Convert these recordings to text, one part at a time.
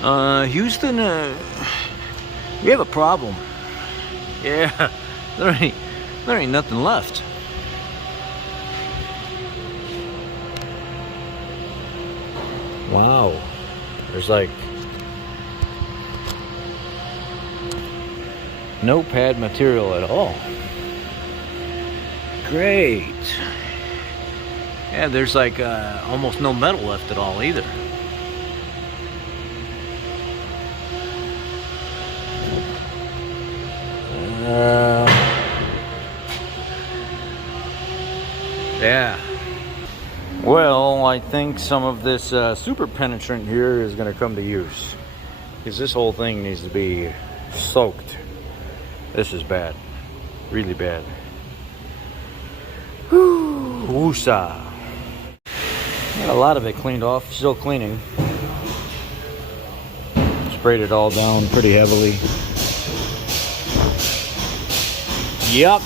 Houston, we have a problem. Yeah, there ain't nothing left. Wow, there's like no pad material at all. Great. Yeah, there's like almost no metal left at all either. Yeah. Well, I think some of this super penetrant here is going to come to use. Because this whole thing needs to be soaked. This is bad. Really bad. Whew. Woosah. Got a lot of it cleaned off. Still cleaning. Sprayed it all down pretty heavily. Yuck.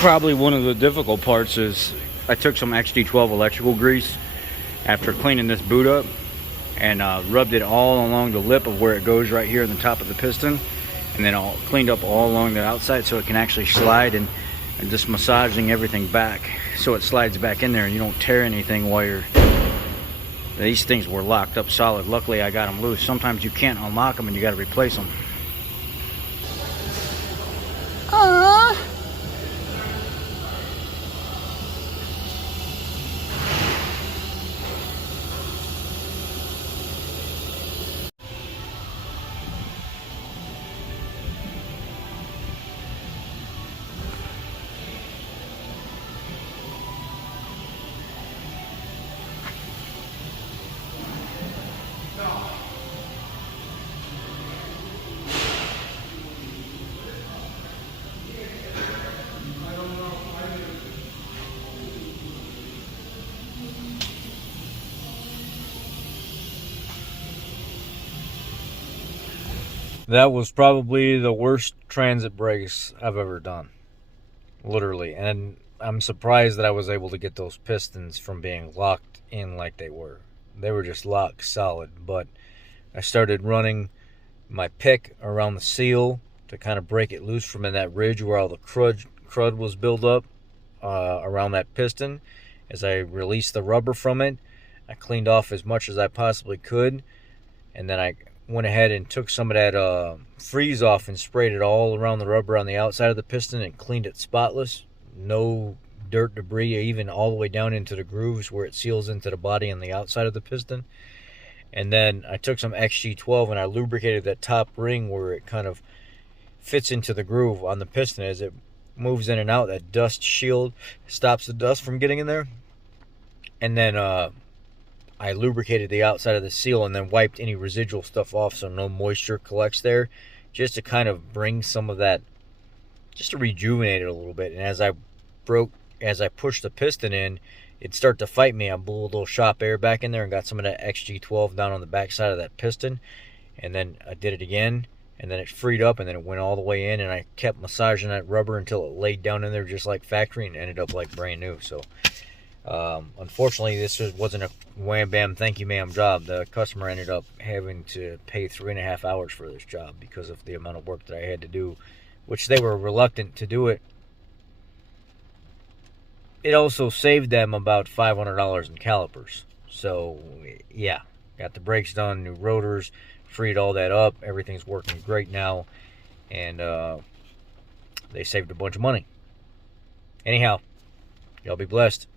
Probably one of the difficult parts is I took some XD12 electrical grease after cleaning this boot up and rubbed it all along the lip of where it goes right here in the top of the piston, and then all cleaned up all along the outside so it can actually slide, and just massaging everything back so it slides back in there and you don't tear anything while you're... These things were locked up solid. Luckily I got them loose. Sometimes you can't unlock them and you got to replace them. That was probably the worst transit brakes I've ever done. Literally. And I'm surprised that I was able to get those pistons from being locked in like they were. They were just locked solid. But I started running my pick around the seal to kind of break it loose from in that ridge where all the crud was built up around that piston. As I released the rubber from it, I cleaned off as much as I possibly could. And then I went ahead and took some of that freeze off and sprayed it all around the rubber on the outside of the piston and cleaned it spotless. No dirt, debris, even all the way down into the grooves where it seals into the body on the outside of the piston. And then I took some XG12 and I lubricated that top ring where it kind of fits into the groove on the piston. As it moves in and out, that dust shield stops the dust from getting in there. And then I lubricated the outside of the seal and then wiped any residual stuff off so no moisture collects there, just to kind of bring some of that, just to rejuvenate it a little bit. And as I pushed the piston in, it'd start to fight me. I blew a little shop air back in there and got some of that XG12 down on the back side of that piston. And then I did it again, and then it freed up, and then it went all the way in, and I kept massaging that rubber until it laid down in there just like factory and ended up like brand new. So unfortunately, this wasn't a wham bam thank you ma'am job. The customer ended up having to pay 3.5 hours for this job because of the amount of work that I had to do, which they were reluctant to do it. It also saved them about $500 in calipers. So yeah, got the brakes done, new rotors, freed all that up. Everything's working great now, and They saved a bunch of money. Anyhow, y'all be blessed.